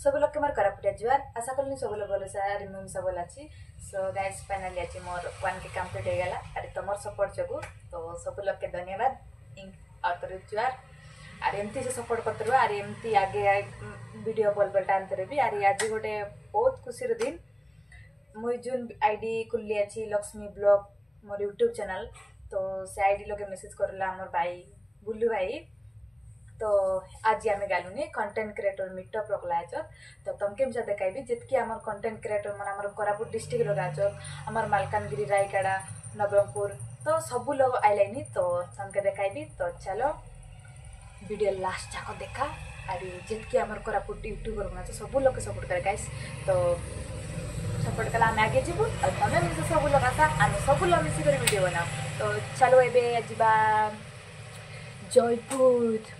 सब लोग के मोर करापुटिया जुआर आशा करनी सब लोग बोले सारी मुझे सब बोला अच्छी सो गाइस फाइनली आज मोर 1 के कंप्लीट हो गला अरे तुम सपोर्ट जगू तो सब लोग के धन्यवाद और जुआर अरे एमती से सपोर्ट करते अरे एमती आगे वीडियो बोल बोल टाइम भी अरे आज गोटे बहुत खुशी दिन मुई जो आईडी खुली अच्छी लक्ष्मी ब्लॉग मोर यूट्यूब चैनल तो से आईडी लोग मेसेज करला मोर भाई बुल्लू भाई तो आज आम गलुनी कंटेंट क्रिएटर मीटअप रखला तो तुमके देखाबी जितकी आम कंटेंट क्रिएटर मन आम कोरापुट डिस्ट्रिक्ट लगा आमर मालकानगिरी रायगढ़ नवरंगपुर तो सब लोग आइलानी तो तुमके देखाबी तो चलो वीडियो लास्ट जाक देखा अरे जितकी आम कोरापुट यूट्यूबर बना सब लोग के सपोर्ट करे गाइस तो सपोर्ट कला आम आगे जीवु और तुम मिसे सब लोग आसा आम सब लोग मिसिक वीडियो बनाओ तो चलो एबे जीवा जयपुर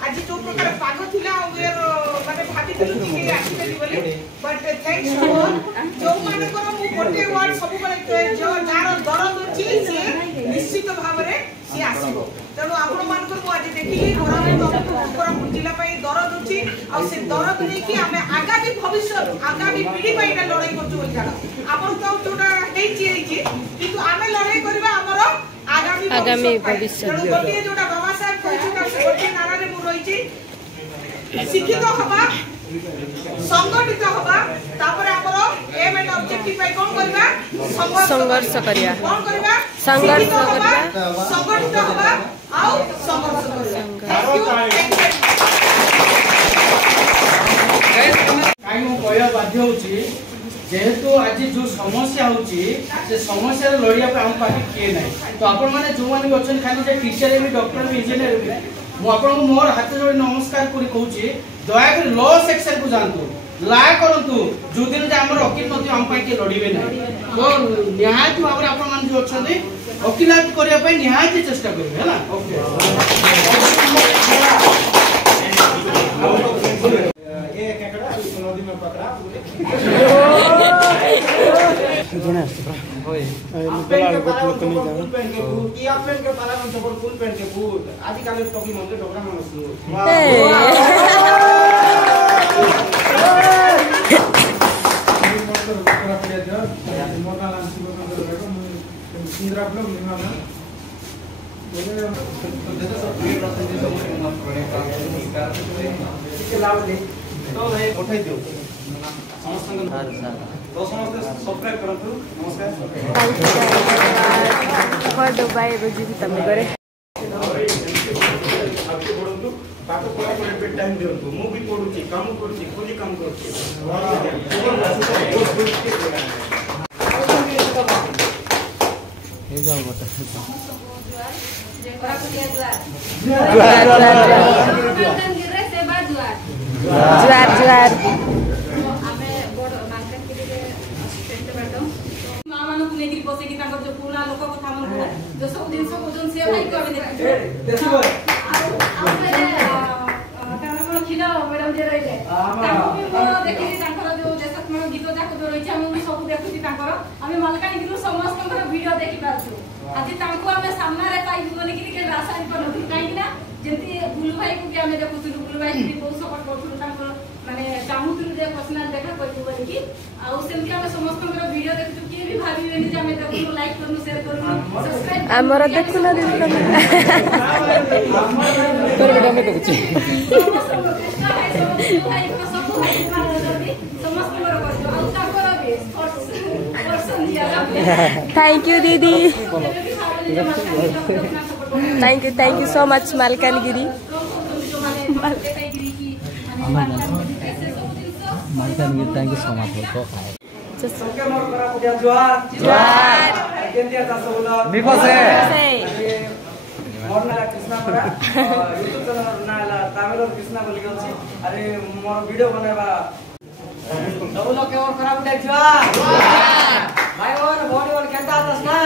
आज जो प्रकार पाग थिला माने भाभी कि आसी बोले बट थैंक्स जो माने को मु गोटे वर्ड सब बेले जो जार दरद अछि से निश्चित भाव रे से आसीबो तनो आपण मान को आज देखिली कोरापुट जिला पई दरद अछि आ से दरद नै कि हमें आगामी भविष्य आगामी पीढ़ी पई ना लड़ाई करछु बोल जाडा आपण तो जोटा हेछि किंतु हमें लड़ाई करबा हमर आगामी भविष्य गोटे जोटा बाबा साहब कहछि ना से गोटे नारा रे मु रहिछि शिक्षित हवा संगठित हवा तापर हमर एम एंड ऑब्जेक्टिव पाई कोन करबा संघर्ष करिया कोन करबा संघर्ष करिया संगठित हवा आउ संघर्ष करिया थैंक यू काई मु कहया बाध्य होछि जेहेतु आज जो समस्या होची से समस्या लड़िया पे हम पाखे किए नहीं तो आपण माने जो माने अछन खाली जे टीचर भी डॉक्टर भी इंजीनियर भी मु आपण को मोर हाथ जोड़ी नमस्कार करी कहूची दया कर लॉ सेक्शन को जानतु ला करंतु जो दिन जे हमर वकील मध्ये हम पाखे लड़िबे नहीं तो न्याय भाव रे आपण मान जो अछन वकीलात करिया पे न्याय चेष्टा करबे हैला ये केकड़ा नदी में पकड़ा जने होय निकला लोग लोग नहीं जानो फुल पहन के फूल की आप पहन के पाला में चप्पल फुल पहन के फूल आदि काले टोपी मन के डोकरा में सु इंदिरा ब्लॉग निर्माण तो भाई उठाई दियो समस्त तो समस्त सब्सक्राइब करंतु नमस्कार बड़ बाय बजी तमे करे आपके पढंतु पाठ पढा पे टाइम दियंतु मु भी पढुची काम करूची कोनी काम करूची हे जाओ बता जुआर जुआर नेगिरी बसे कि तांकर जो पुराना लोक कथा मन जो सब दिन सब जोन से भाई कर देखो तांकर कोन खिला मैडम जे रहिले तांको भी मो देखि तांकर जो देशत्मक गीत जाक जो रहिछ हम भी सब देखुची तांकर हम मालकानगिरी समस्त तांकर वीडियो देखि पाछु आज तांको हम सामने रे पाइ बोले कि के रासायनिक नथि काई ना जेंती बुलु भाई को कि हम देखुछु बुलु भाई भी बहुत सपोर्ट करथु तांकर माने चाहूथु जे पर्सनल देखा कोइ बोले कि आ सेमति हम समस्त तांकर वीडियो देखुछु कि भी भाबी वेनी जे हम देखुनु लाइक करनु शेयर करनु सब्सक्राइब हमर देखु ना दिन तोर वीडियो में कहू छी थैंक यू दीदी thank you so much Malkangiri Malkangiri thank you so much को खाए जोहार जोहार केंद्रीय दास बोला निको से मोर ना कृष्णा परा यूट्यूब चैनल ना तमिल कृष्णा बोली अछि अरे मोर वीडियो बनाबा सब लोग के और खराब उठै छुआ भाई और बॉडी और केंता आतस ना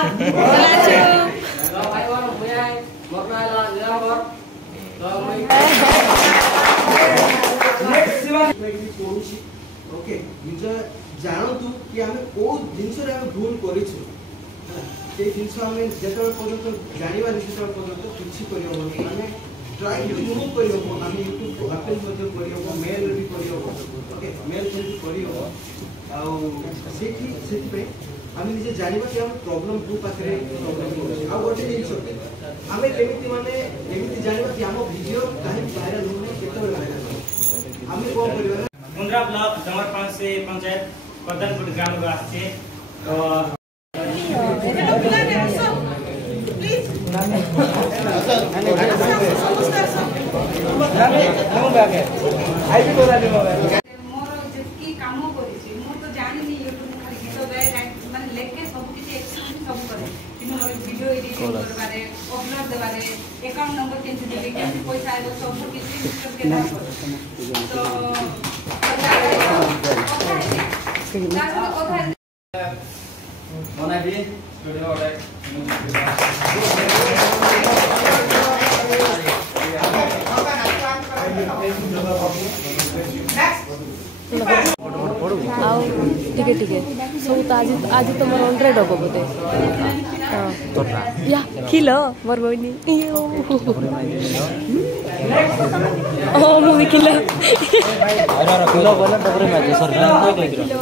भाई और भुया मोर ना निराबर तो नेक्स्ट सिवा कोउची ओके निज जानतु कि हमें को जिंस रे हम भूल करिछु से जिंस हमें जेतबे पर्यंत जानिबा निश्चित पर्यंत किछि करियो माने ट्राई टू मूव करियो हम यूट्यूब को अटेंड मध्य करियो मेल भी करियो ओके मेल भी करियो आ सेठी पे हम निजे जानिबा कि हम प्रॉब्लम को पाखरे प्रॉब्लम होछि आ गोटे जिंस हमें केमिति माने एमिति जानिबा कि हम वीडियो काहे वायरल होने केतबे वायरल हमें को करियो मुंद्रा ब्लॉक जमरपाल से पंचायत कदनपुर ग्राम को आछे तो मोर जेकी काम करिछि मो तो जानिनी यूट्यूब पर गीत गाय माने लेके सब किछि एक्सप्लेन सब करे किनु वीडियो एडिटिंग करबारे अपलोड देबारे अकाउंट नंबर केंति देबे केंति पैसा आइबो सब किछि सिस्टम के नाम तो मना भी स्टूडियो वाले ठीक है सब तो आज तो मोर 100 हो बोते या किलो मोर बहिनी ओ मुझे किलो किलो बोले डबरे में सरकार कोई कह दियो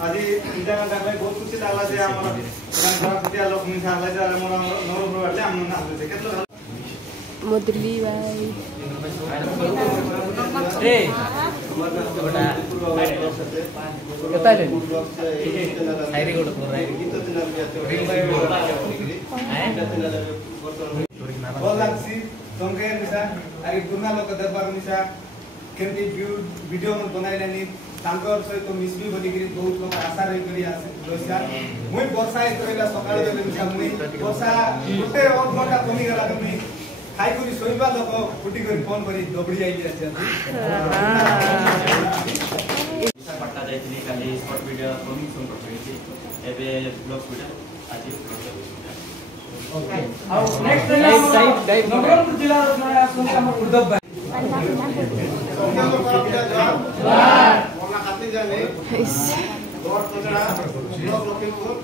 आज इंडिया में बहुत खुशी लागला जे हमर पुरा लोक मिन थाला जे हमर नवर बाटे हम ना आले केतलो मुदली भाई ए बटा केता ले आइरी गोड कर आइरी गीत चैनल के बोल लागसी तंगे निसा आइ पुरना लोक दरबार निसा केमती वीडियो मन बनाइलानी तांकर सहित मिसबी बोली गिरी बहुत लोग आशा रही करी लोसा मुई वर्षा एतरेला सकाळ देले निसा मुई वर्षा गुटे और घंटा कमी गला कमी खाई करी सोइबा लोक फुटी करी फोन करी दबड़ी आइली अछि पट्टा जाइथिनी खाली शॉर्ट वीडियो कमिंग सुन करछि एबे ब्लॉग वीडियो आज ओके आओ नेक्स्ट टाइम नवरंगपुर जिल्ला रो नया संस्था उद्धव भाई मोरना खातिर जाने दौड़ पचड़ा ब्लॉग लखीमपुर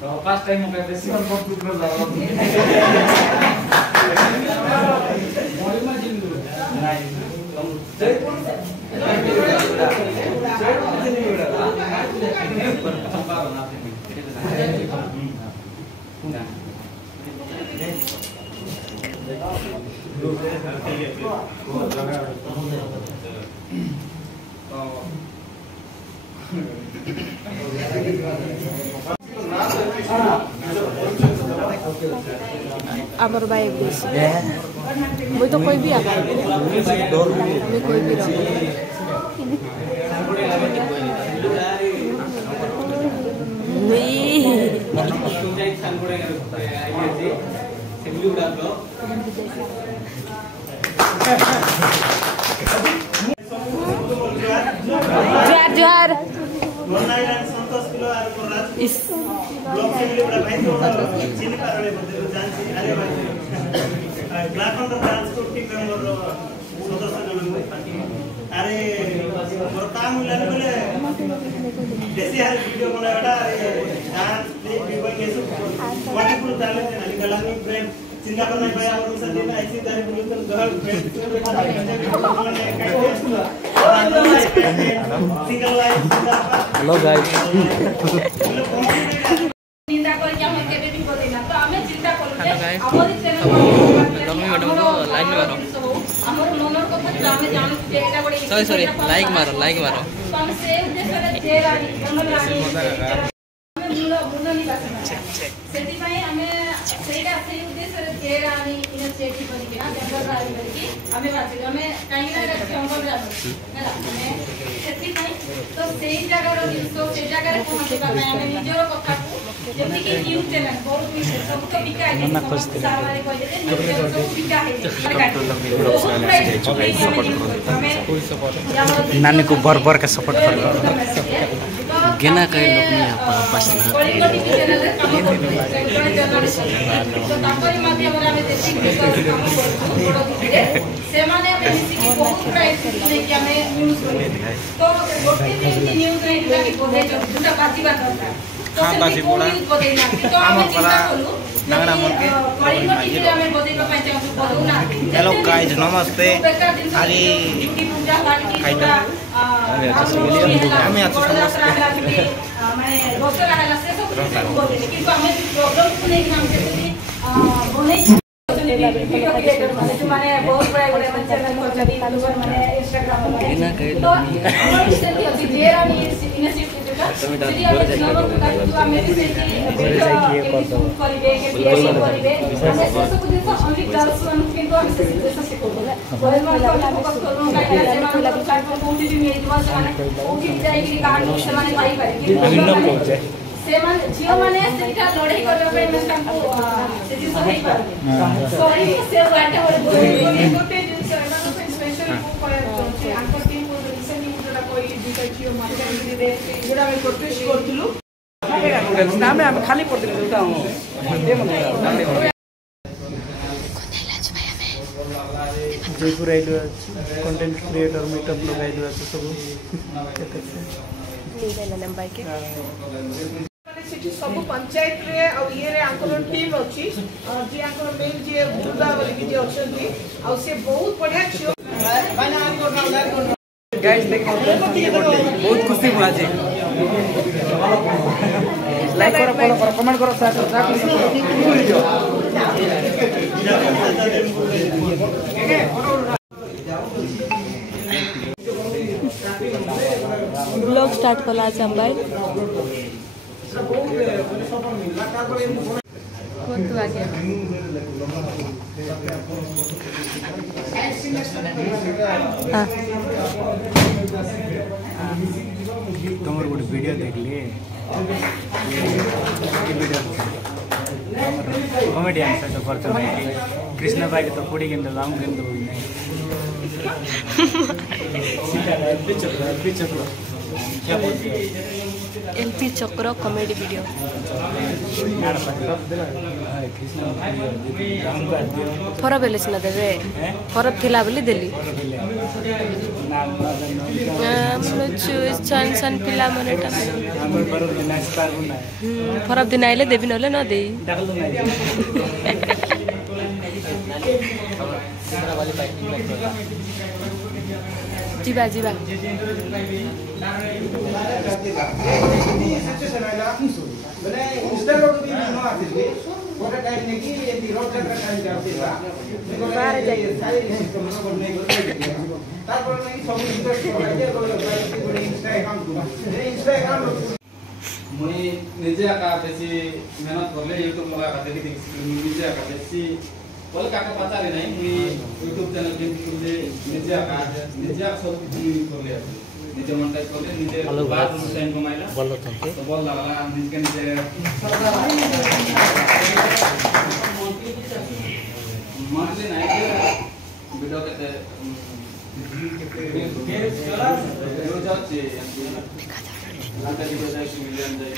तो फर्स्ट टाइम में बेसी और बहुत कुछ कर लगा मोरिमा जिंदू नहीं जयपुर आमर भाई मुझे तो कोई भी आता है मैं कोई भी जोहार संतोष किलो आर कोराज इस ब्लॉग फैमिली बड़ा भाई तो चिनी पारले बदे जानसी अरे भाई ब्लैक ऑन द डांस को टीम मेंबर सदस्य जन अरे मोर काम मिलाने बोले देसी हर वीडियो बनावटा डांस प्ले वीडियो ये सब वंडरफुल टैलेंट है अली गलानी ब्रांड चिंता करना भाई और उनसे दिन ऐसी तारीख बोले तो घर brand single life hello guys निंदा कर क्या हम केबे भी बोले ना तो हमें चिंता करू जे हमर चैनल लक्ष्मी मैडम को लाइन मारो हमर मनर को तो हमें जानो जे एटा बड़ी सॉरी लाइक मारो तो हम से उद्देश्य जे रानी बनल रानी मूल निवास से आमे सेटा से उद्देश्य केरा आनी इनिशिएटिव करके ना जंगल राज करके आमे बात आमे काई ना जंगल राज हैला माने सेति तो सेई जगह रो तो से जगह रे पहुंचे का आमे निजरो कथा को जेति कि न्यूज़ चैनल बहुत भी सब तो बिका है सारे कोई न्यूज़ सब बिका है नानी को बर का सपोर्ट कर गेना कई लोग नहीं यहाँ पास हेलो गाइस नमस्ते आज से माने झियो माने सेटा लड़ाई करबा पे में हमको से दिन सही पर सॉरी से वाटा गोटे दिन से एटा स्पेशल को छै आंकर टीम को रिसेंटली जोड़ा कोई दुटा झियो माने रे जोड़ा में प्रोटेस्ट करथिलु नाम में हम खाली पड़ देता हूं जयपुर आइलु कंटेंट क्रिएटर मीटअप लोग आइलु सब सब पंचायत रे और ये रे आंकलन टीम अछि जे आंकलन मेन जे बुदा वाली जे अछंती और से बहुत बढ़िया छियो गाइस देखो बहुत खुशी हुआ जे लाइक करो फॉलो करो कमेंट करो शेयर करो ब्लॉग स्टार्ट कला आज हम भाई कौन तो आ गया हां तुमर गुड वीडियो देख लिए कॉमेडियन से तो करते कृष्ण भाई तो पूरी के लाऊं के तो एलपी चक्र कॉमेडी वीडियो फरक बेले सिना देबे फरक थिला बोली देली सन सन पिला मनेटा फरक दिन आइले देबी नले न देई जीवा जीवा मुई निजे आका बेसी मेहनत करले यूट्यूब लगा का देखि निजे आका बेसी बोल काका पचारे नहीं मुई यूट्यूब चैनल के खुले निजे आका सब कुछ करले निजे मोनेटाइज करले निजे बात टाइम कमाइला बोलो तो बोल लगा निजे मंथली नहीं वीडियो के रोज आछे लाटा की बजाय मिलियन जाए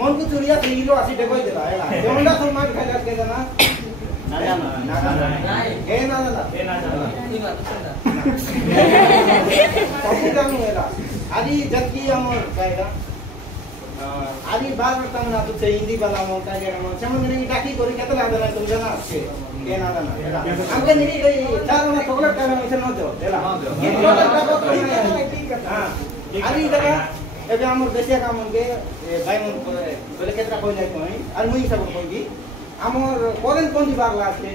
मन को चुरिया से हीरो आसी देखोई देला हैला जोंडा सब मार खाइला के देना ना ए ना सब जानू हैला आदि जति हमर गायरा आदि बार बार ना तो हिंदी वाला मो का जे हम समझ नहीं डाकी करी केते लाग देना तुम जाना के ना हमके नहीं चार ना चॉकलेट का में न दो हैला हां आदि जगह एबे हमर देशिया काम के भाई मन बोले केते সেটা কইলাই কই আর মুই হিসাব কইবি আমার করেন কোন বারলা আছে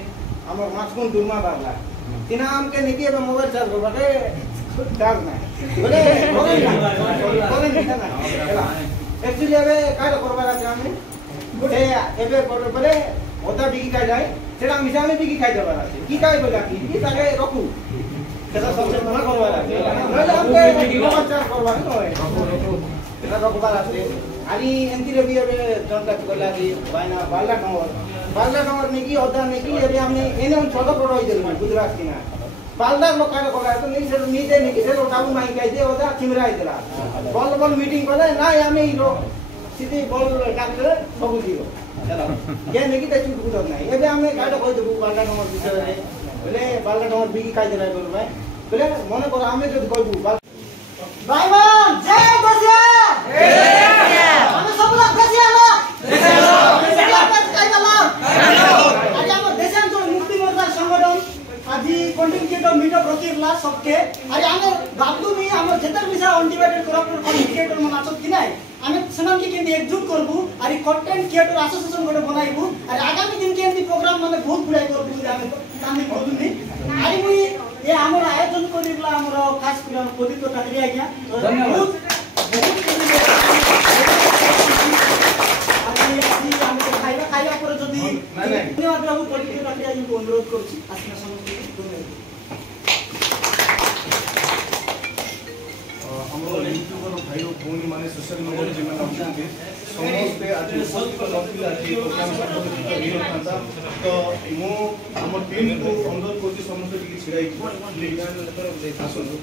আমার মাছকুন দুর্মা বারলা তিনা আমকে নেকি এবে মোবাইল চার্জ করবাকে চার্জ নাই বলে করেন না হেলা एक्चुअली एबे काय करबार আছে আমি এ এবে বলে ওটা বিকি খাই যায় সেটা মিশালে বিকি খাই দেবার আছে কি খাই বলে কি তাকে রাখু সেটা সবচেয়ে ভালো করবার আছে নইলে আমকে মোবাইল চার্জ করবার নয় সেটা রাখবার আছে আনি এন্তিরে বি এবে জনতা কইলা কি বাইনা বাল্লা কামর নেকি ওটা নেকি এবে আমি এনে ছোট বড় হই দিলাম গুজরাট কিনা बालदार लोग काय करा तो नहीं से नीचे नहीं से उठाऊ माई कह दे ओदा चिमराई देला बॉल मीटिंग करे ना हमें ही लोग सीधे बॉल डाक्टर सब दियो चलो ये नहीं कि चुप कुछ नहीं एबे हमें काय तो कह देबू बालदा नंबर विषय रे बोले बालदा नंबर बिकी काय देला बोल भाई बोले मने कर हमें जो कहबू भाई मान जय बसिया हम सब लोग बसिया लो आज हम देशांतर मुक्ति मोर्चा संगठन আজি কন্টিনিউটো মিটো প্রতিলা সবকে আরে আমি ভাবলু মি আমার যেটার বিষয় অনডিভাইডেড করাপুর কন্টিনিউটো মন আছে কি নাই আমি সমান কি কেন একজুট করব আর কন্টেন্ট ক্রিয়েটর অ্যাসোসিয়েশন গঠন বনাইবু আর আগামী দিন কে এমনি প্রোগ্রাম মানে বহুত গুড়াই করব আমি কামি করুনি আরে মুই এ আমার আয়োজন করিলা আমার খাস করে পবিত্র টাকরি আজ্ঞা ধন্যবাদ খাইবা পরে যদি ধন্যবাদ বাবু পবিত্র টাকরি আজ্ঞা অনুরোধ করছি আজকে সমস্ত ଆମର ୟୁଟ୍ୟୁବର ଭାଇ ଓ ଭଉଣୀ ମାନେ ସୋସିଆଲ ମିଡ଼ିଆରେ ଯେଉଁମାନେ ଅଛନ୍ତି ସମସ୍ତେ ଆଜି ଉପସ୍ଥିତ ନଥିଲେ ଆଜି ପ୍ରୋଗ୍ରାମ ହେଇନଥାନ୍ତା ତ ମୁଁ ଆମ ଟିମ୍କୁ ଅନୁରୋଧ କରୁଛି ସମସ୍ତେ ଟିକେ ଛିଡ଼ା ହେଇଯିବା ଆସନ୍ତୁ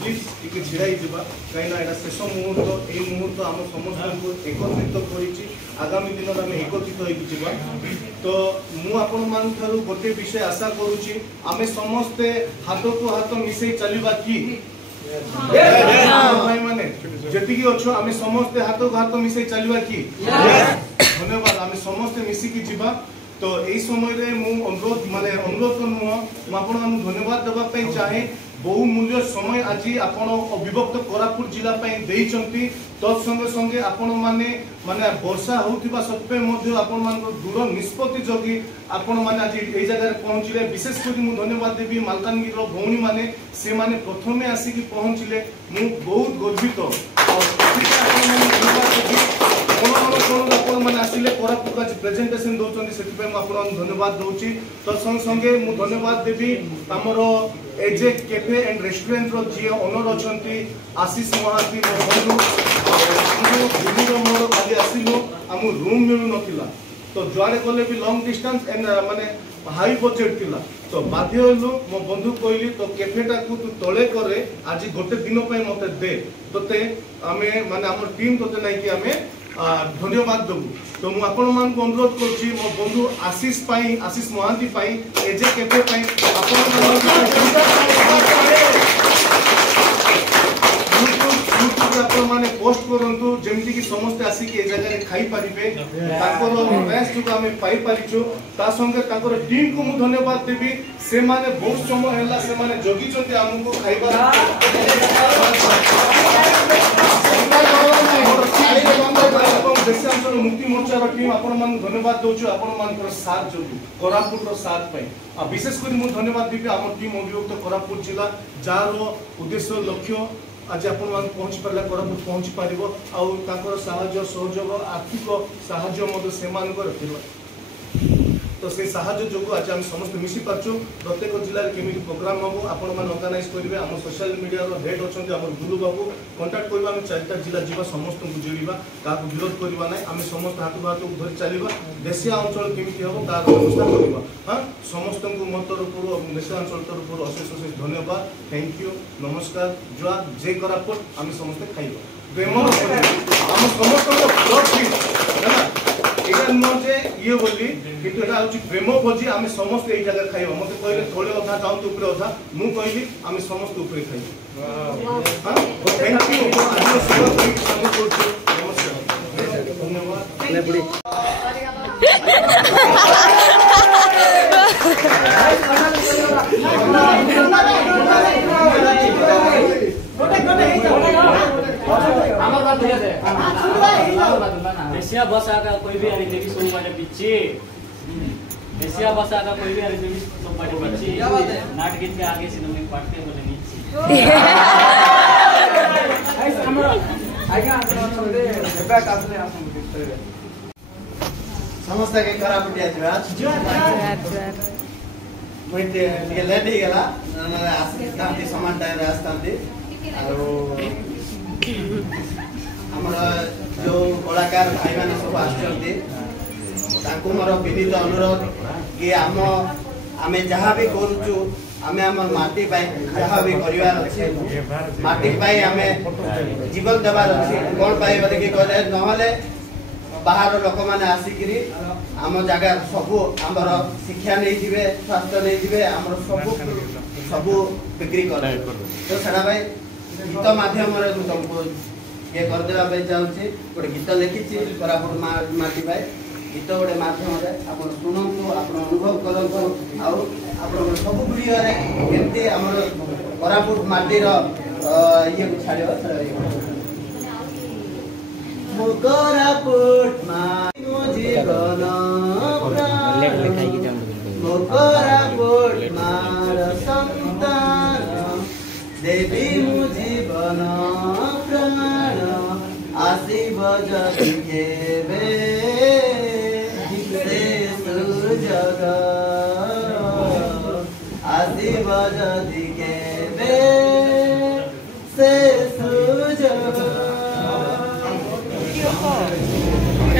ପ୍ଲିଜ୍ ଟିକେ ଛିଡ଼ା ହେଇଯିବା କାହିଁକିନା ଏଇଟା ଶେଷ ମୁହୂର୍ତ୍ତ ଏଇ ମୁହୂର୍ତ୍ତ ଆମ ସମସ୍ତଙ୍କୁ ଏକତ୍ରିତ କରିଛି ଆଗାମୀ ଦିନରେ ଆମେ ଏକତ୍ରିତ ହେଇକି ଯିବା ତ ମୁଁ ଆପଣମାନଙ୍କଠାରୁ ଗୋଟେ ବିଷୟ ଆଶା କରୁଛି ଆମେ ସମସ୍ତେ ହାତକୁ ହାତ ମିଶେଇ ଚାଲିବା କି भाई माने जेतिकी अच्छो आमे समस्त हाथ को हाथ मिसई चलवा की धन्यवाद आमे समस्त मिसी की जीवा तो एई समय रे मु अनुरोध माने अनुरोध करनु म आपण हम धन्यवाद देबा पई चाहे बहुमूल्य समय आज आपण अविभक्त कोरापुट जिला पई देइचंती तत्संगे संगे आपण माने माने वर्षा होउतिबा सत्वे मध्ये आपण मान दूर निष्पत्ति जगी आपण माने आज एई जगह रे पहुंचिले विशेष करी मु धन्यवाद देबी मालकानगिरी रो भौणी माने से माने प्रथमे आसी की पहुंचिले मु बहुत गर्वित और आपण माने धन्यवाद देबी आपण माने आसिले कोरापुट आज प्रेजेंटेशन दोचंती सेति मु आपण धन्यवाद दोची तत्संगे संगे मु धन्यवाद देबी हमरो एजे कैफे एंड रेस्टोरेंट रो जे ओनर अछंती आशीष महांती बंधु हमरो दिल्ली मोर खाली आसिलो हम रूम मिलु नथिला तो जुआड़े गले भी लॉन्ग डिस्टेंस एंड माने हाई बजेट थिला तो बाध्य होलु मो बंधु कहली तो कैफेटा को तू तळे करे आज गोटे दिन पे मते दे तते आमे माने हमर टीम तते नै कि आमे धन्यवाद देबू तो मु आपण मान को अनुरोध करछि मो बंधु आशीष महांती पाई एजे कैफे पाई आपण माने पोस्ट करंतु जेमति कि समस्त आसी कि ए जगह रे खाई परिबे ताकर बेस्ट जो हमें पाई परिछु ता संगे ताकर टीम को मु धन्यवाद देबी से माने बहुत समय हैला से माने जोगी चंती हमको खाइबा मुक्ति मोर्चा टीम आपण मान धन्यवाद दोछु आपण मान साथ जो कोरापुट रो साथ पाई विशेष करी मु धन्यवाद देबी हमर टीम अभियुक्त कोरापुट जिला जारो उद्देश्य लक्ष्य आज आपण मान पहुंच परला कोरापुट पहुंच पारिबो आ ताकर सहाय्य सहयोग आर्थिक सहाय्य मद से मान को रखिबो तो से सहाय्य जो आज हम समस्त मिसी पारछु प्रत्येक जिल्ला रे केमिति प्रोग्राम हबो आपण मान ऑर्गेनाइज करिवे हम सोशल मीडिया रो हेड अछंती हमर गुरु बाबू कांटेक्ट करबा हम चारटा जिल्ला जीवा समस्त को जोड़ीबा काको विरोध करबा नै हम समस्त हाथ हाथ को धरि चलीबा देशिया अंचल केमिति हबो तार व्यवस्था करबा हां समस्त को मत रूप देशिया अंचल तरफ अशेष अशेष धन्यवाद थैंक यू नमस्कार जय जय कोरापुट हम समस्त खाइबा प्रेम हम समस्त को ब्लॉग भी है एटा न जे ये बोली किंतु एटा होची प्रेम भोजी आमे समस्त एई जगह खाइबा मते कहले थोड़े अधा जाऊ तो ऊपर अधा मु कहली आमे समस्त ऊपर खाइबा हां थैंक यू आज सेवा करी सब करछु नमस्कार धन्यवाद लेबड़ी गोटे एशिया बसा का कोई भी आने देवी सोम वाले पीछे एशिया बसा का कोई भी आने देवी सोम वाले पीछे नाट गीत के आगे सिनेमा में पढ़ते बोले नीचे समस्त के करापुटी आज्वार मुझे लेट ही गला आस्तांती समान टाइम आस्तांती हमारा जो कलाकार भाई मैंने सब आसचंती तांको मोर विनीत अनुरोध कि आमे जहाँ भी करूचु आमे हमर माटी पाई जहाँ भी परिवार अच्छे माटी पाई आमे जीवन देवार अच्छे कौन पाई बोले कि कहले नहले बाहर लोक माने आसिकिरी आम जगह सबू आमर शिक्षा नहीं दिबे स्वास्थ्य नहीं दिबे आमर सबू बिक्री कर तो सेना भाई गीत माध्यम रे तुमको ये कर देबा पे चाहूची गोटे गीत लिखिची कोरापुट माटी भाई गीत गोटे माध्यम रे आपण सुनंतु आपण अनुभव करंतु आउ आपण सब वीडियो रे केमती हमर कोरापुट माटी रो ये छाड़ियो मो कोरापुट माटी मो जीवन मो कोरापुट मार संतान देवी मो जीवन प्राण आशिव जदि केबे से सुजग आशिव जदि केबे से सुजग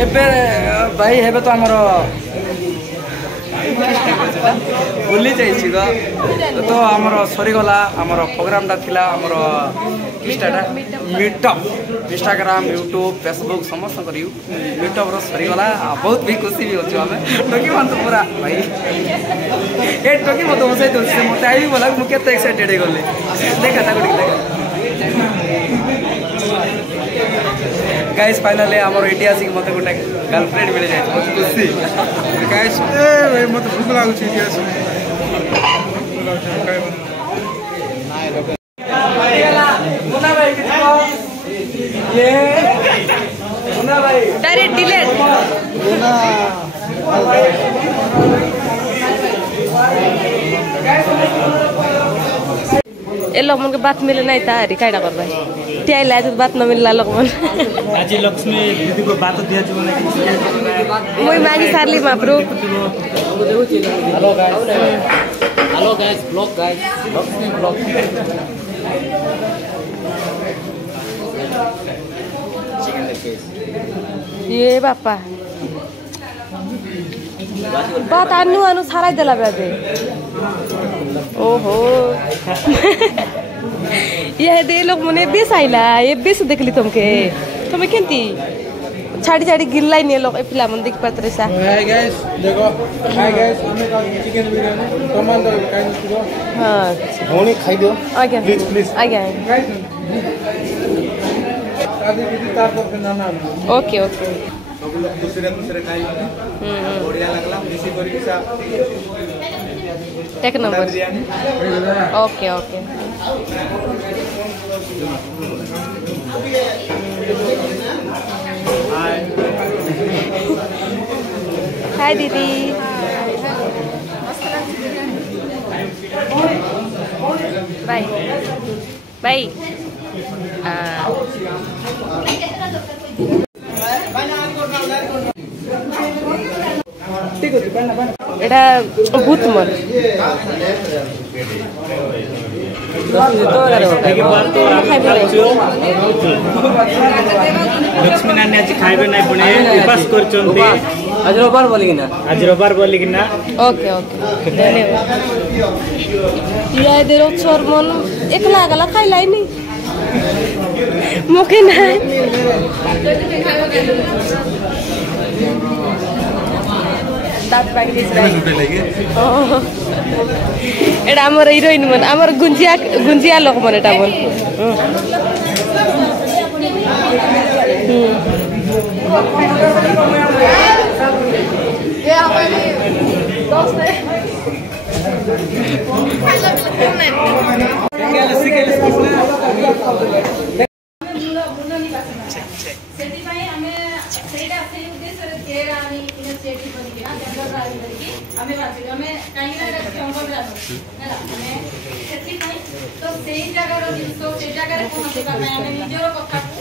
एबे भाई हेबे तो हमर भूली जाइछि ग तो हमर सरी गला हमर प्रोग्राम टा थिला हमर किस्टाटा मीटअप इंस्टाग्राम यूट्यूब फेसबुक समस्त कर मीटअप रो सरी गला बहुत भी खुशी भी होछु हमें टोकी मन तो पूरा भाई ए टोकी मत बसाई दो से मते आई बोला मु केते एक्साइटेड हे गले देखा ता गुडी देखा गाइस फाइनली हमर ऐतिहासिक मते गोटे गर्लफ्रेंड मिल जाय बहुत खुशी गाइस ए मते भूख लागु छी ऐतिहासिक मुन्ना भाई ये मुन्ना भाई डायरेक्ट डिलीट मुन्ना ए लोग मन के बात मिले नहीं था अरे कायडा कर भाई त्याई लाए तो बात न मिलला लोग मन आज लक्ष्मी दीदी को बात दिया जो नहीं मोई मागी सारली माप्रो hello guys blog guys Lakshmi blog ये बापा बात आनु आनु सारा देला बेबे ओहो ये दे लोग मने बेस आइला ये बेस देखली तुमके तुम्हें केंती छाड़ी छाड़ी गिरलाई नहीं लोग ए फिल्म मन देख पात्र सा हाय गाइस देखो हाय गाइस हमें का चिकन बिरयानी टमाटर काइन दियो हां होनी खाई दो आज्ञा प्लीज आज्ञा गाइस आदि दीदी तार पर नाना ओके ओके सब लोग दूसरे खाई बढ़िया लगला मिसी करी सा take number okay okay hi दीदी बाय बाय एटा भूत मर लक्ष्मी नानी आज खाइबे नहीं पुणे उपास करचंती आज रविवार बोली कि ना ओके ओके धन्यवाद ये देरो छोर मन एकला गला खाइलाई नहीं मुखे ना दात बाकी एटा हमर हिरोइन मन हमर गुंजिया लोक मन एटा मन ये हमारी दोस्त है ସେଥିପାଇଁ ଆମେ ସେଇଟା ସେଇ ଉଦ୍ଦେଶ୍ୟରେ କେୟାର ଆମେ ଇନିସିଏଟିଭ କରିକିନା ଜଙ୍ଗଲ ରାଜ କରିକି ଆମେ ବାଛିଲୁ ଆମେ କାହିଁକି ନା ଏଇଟା ଜଙ୍ଗଲ ରାଜ ହେଲା ଆମେ ସେଥିପାଇଁ ତ ସେଇ ଜାଗାର ଜିନିଷ ସେଇ ଜାଗାରେ ପହଞ୍ଚିବା ପାଇଁ ଆମେ ନିଜର କଥାକୁ